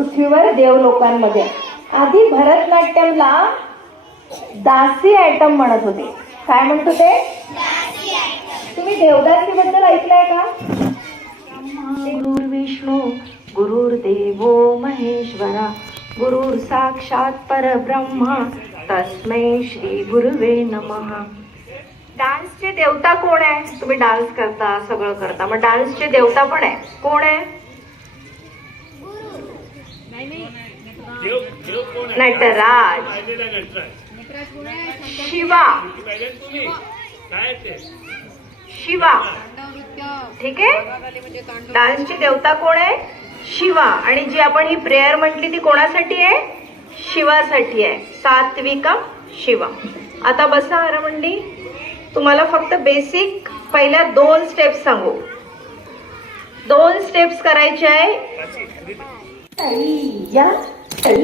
पृथ्वीवर देवलोकांमध्ये. आधी भरतनाट्यमला दासी आयटम म्हणत होते. काय म्हणत होते? तुम्ही देवदासी बद्दल ऐकलंय का? गुरुर्विष्णू गुरुर्देवो महेश्वरा गुरुर साक्षात परब्रह्मा तस्मै श्री गुरुवे नमः. डान्सचे देवता कोण आहे? तुम्ही डान्स करता, सगळं करता, मग डान्सचे देवता पण आहे. कोण आहे? नटराज. शिवा. शिवा. ठीक आहे. डान्सची देवता कोण आहे? शिवा. आणि जी आपण ही प्रेयर म्हटली ती कोणासाठी आहे? शिवासाठी आहे. सात्विकम शिवा. आता बसा हरमंडी. तुम्हाला फक्त बेसिक पहिल्या 2 स्टेप्स सांगू. 2 स्टेप्स करायचे आहे. तैया तै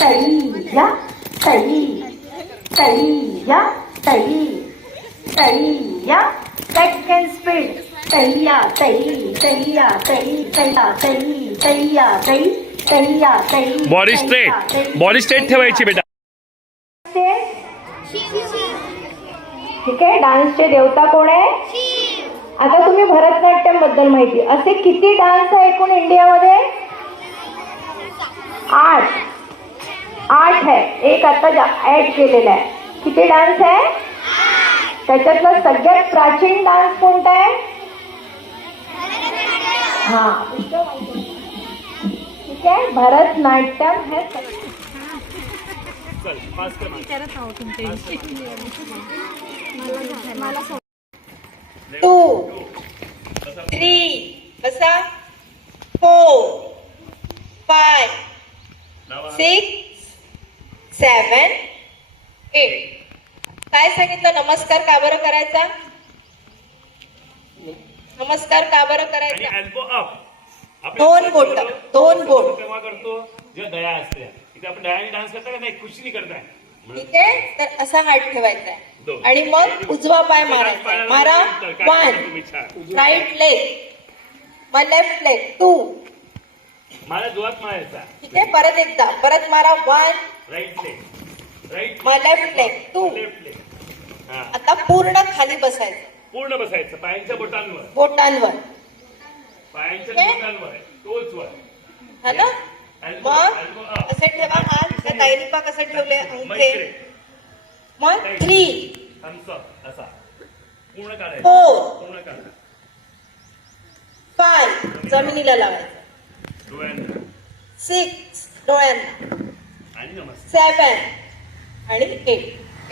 तैया तै तैया तै तैया. Second speed. तैया तै तैया तै तैया तै तैया तै तैया तै. बॉडी स्ट्रेट ठेवायची बेटा. ठीक आहे. डान्सचे देवता कोण आहे? आता तुम्ही भरतनाट्यम बद्दल माहिती. असे किती डान्स आहे एकूण इंडियामध्ये? 8 आहे. एक आता ऍड केलेला आहे. किती डान्स आहे? त्याच्यातला सगळ्यात प्राचीन डान्स कोणता आहे? हा, ठीक आहे. भरतनाट्यम हे 2 3 कसा 4 5 6 7 8. काय सांगितलं? नमस्कार का बरं करायचा? नमस्कार का बरं करायचा? दोन बोट तेव्हा करतो जेव्हा दया असते. इथे आपण दयाने डान्स करता का नाही? खुशीने करताय. ठीक आहे. तर असा हात ठेवायचा आहे आणि मग उजवा पाय मारायचा. मारा. 1 राईट लेग, मग लेफ्ट लेग 2. मला जोरात मारायचा. ठीक आहे. परत एकदा परत मारा. 1 राईट लेग राईट, मग लेफ्ट लेग 2. Left leg. आता पूर्ण खाली बसायचं. पूर्ण बसायचं पायांच्या बोटांवर. पायांच्या बोटांवर टोचवर. हा ना? मग असं ठेवा हात. त्या दाहिनी पा कसं ठेवले? अंगठे. मग 3 असा पूर्ण काढायचं. 4 पूर्ण काढा. 5 जमिनीला लावायचं. डोळ्यांना 6 डोळ्यांना आणि नमस्कार. 7 आणि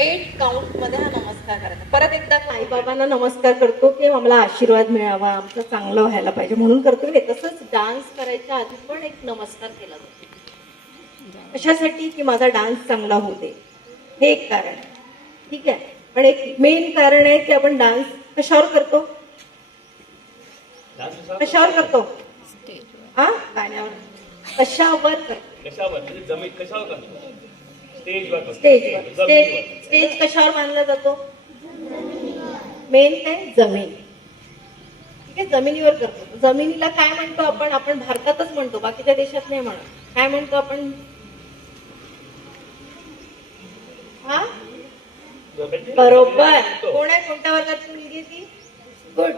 8 काउंट मध्ये हा नमस्कार करायचा. परत एकदा आई बाबांना नमस्कार करतो की आम्हाला आशीर्वाद मिळावा, आमचं चांगलं व्हायला पाहिजे म्हणून करतो. तसंच डान्स करायच्या आधी पण एक नमस्कार केला जातो. कशासाठी? की माझा डान्स चांगला होऊ दे. हे एक कारण आहे. ठीक आहे. पण एक मेन कारण आहे की आपण डान्स कशावर करतो? कशावर करतो? हा, गाण्यावर. कशावर करतो? कशावर म्हणजे जमीन कशावर करतो? स्टेजवर. स्टेज कशावर मानला जातो? मेन काय? जमीन. ठीक आहे. जमिनीवर करतो. जमिनीला काय म्हणतो आपण? आपण भारतातच म्हणतो, बाकीच्या देशात नाही म्हणत. काय म्हणतो आपण? हा, बरोबर. कोण आहे? कोणत्या वर्गाची मुलगी ती? गुड.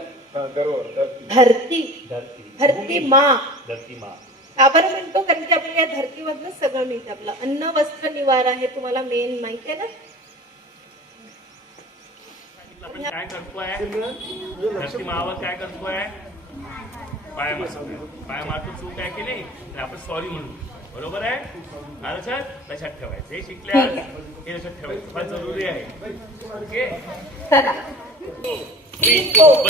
धरती. धरती माँ. का बरं म्हणतो? कारण की आपल्याला या धरतीमधूनच सगळं मिळतं. आपलं अन्न वस्त्र निवारा हे तुम्हाला मेन माहिती आहे ना? आपण काय करतोय? धरती मावर काय करतोय? पाय मारतो. चूक काय केली तर आपण सॉरी म्हणू. बरोबर आहे? सर लक्षात ठेवायचं. हे शिकले हे लक्षात ठेवायचं फार जरुरी आहे. ओके. चला. 3 4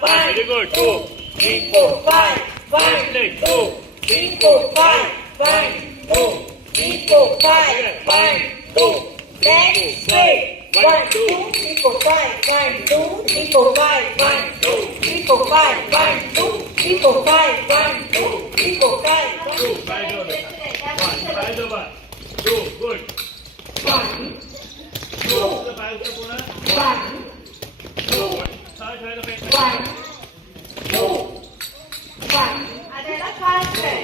5 व्हेरी गुड. 2 3 4 5 2 3 4 5 1 2 3 4 5 1 2. Next straight. 1 2 3 4 5 1 2 3 4 5 1 2 3 4 5 1 2 3 4 5 1 2 3 4 5 2. पाय जोर. 1 2 2 गुड. 1 2 पाय उचल पूर्ण. 1 2 साथ ठेवायला पाहिजे. 1 2 1. आता फास्ट आहे.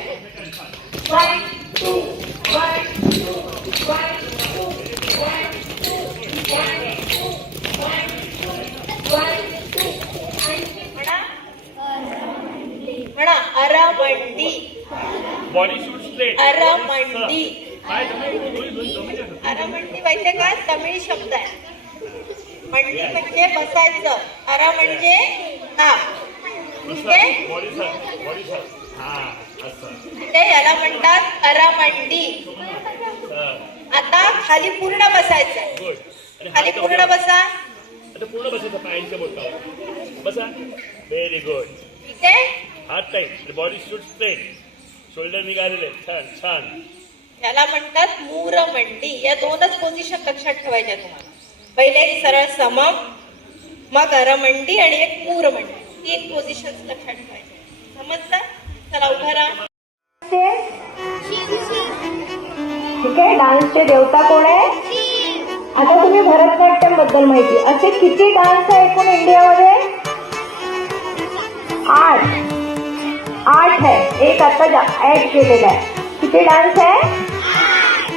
Body shoot straight. अरमंडी. काय तुम्ही अरमंडी माहितीये का? तमिळ शब्द आहे. मंडी म्हणजे बसायचं, अरा म्हणजे हा. ठीक आहे? Body sir, body sir. हा असं. ते याला म्हणतात अरमंडी. आता खाली पूर्ण बसायचं. गुड. खाली पूर्ण बसा. आता पूर्ण बसायचं पायांच्या बोटावर. बसा. Very good. ठीक आहे? हात tight. Body shoot straight. Shoulder निघालेले. छान छान. याला म्हणतात मूरमंडी. या दोनच पोझिशन लक्षात ठेवायच्या तुम्हाला. पहिले एक सरळ समम, मग अरमंडी आणि एक मूरमंडी. 3 पोझिशन लक्षात ठेवायचे. समजलं? चला उभा राहा. ठीक आहे. डान्सचे देवता कोण आहे? आता तुम्ही भरतनाट्यम बद्दल माहिती. असे किती डान्स आहे एकूण इंडियामध्ये? 8 आहे. एक आता ऍड केलेला आहे. किती डान्स आहे?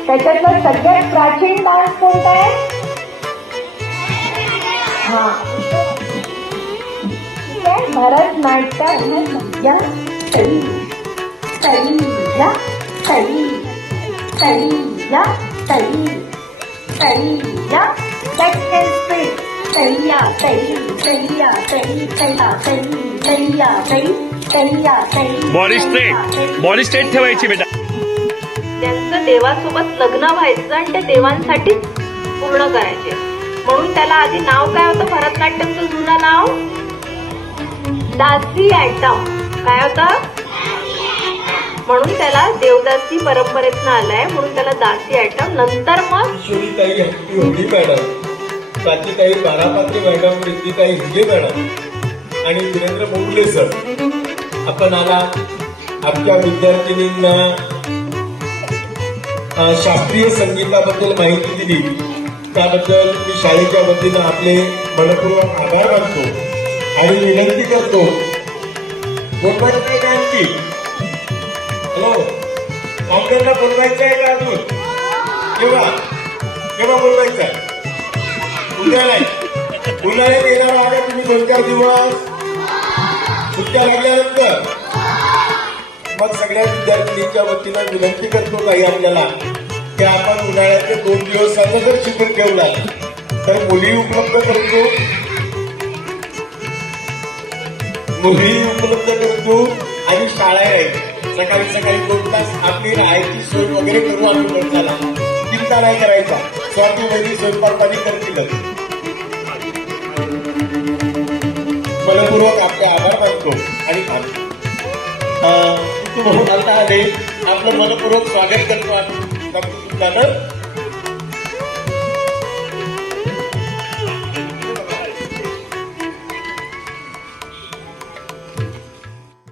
त्याच्यातला सगळ्यात प्राचीन डान्स कोणता आहे? हा, ठीक आहे. भरतनाट्यम या तळी तळी या तळी तळी या तळी तळी या सेकंड स्पीड तळिया तळी तळिया तळी तळा तळी तळिया तळी तळिया तळी. Body straight. बॉडी स्ट्रेट ठेवायची बेटा. त्यांचं देवासोबत लग्न व्हायचं आणि ते देवांसाठी पूर्ण करायचे. म्हणून त्याला आधी नाव काय होतं? भरतनाट्यमचं जुनं नाव दासी ॲटम. काय होतं? म्हणून त्याला देवदासी परंपरेतनं आलाय, म्हणून त्याला दासी ॲटम. नंतर मग किशोरीताई होडी मॅडम, प्राचीताई बारापात्री मॅडम, रिद्धिताई हिजे मॅडम आणि वीरेंद्र मोगले सर आपण आला. आपल्या विद्यार्थिनींना शास्त्रीय संगीताबद्दल माहिती दिली. त्याबद्दल मी शाळेच्या वतीनं आपले मनपूर्वक आभार मानतो आणि विनंती करतो. बोलवायचं आहे का आणखी? हॅलो, कामगारांना बोलवायचं आहे का अजून? केव्हा केव्हा बोलवायचं आहे? उन्हाळ्यात येणार आहात तुम्ही 2-4 दिवस सुट्ट्या लागल्यानंतर. मग सगळ्या विद्यार्थिनीच्या वतीनं विनंती करतो काही आपल्याला की आपण उन्हाळ्याचे 2 दिवसाचा जर शिबिर ठेवला तर मुली उपलब्ध करतो, आणि शाळा आहे. सकाळी सकाळी 2 तास आपली राहायची सोय वगैरे करू आम्ही वर्षाला. चिंता नाही करायचा. स्वाती वैदिक स्वयंपाक पाणी करतीलच. मनपूर्वक आपले आभार मानतो आणि तुम्हाला आले आपलं मनपूर्वक स्वागत करतो आम्ही.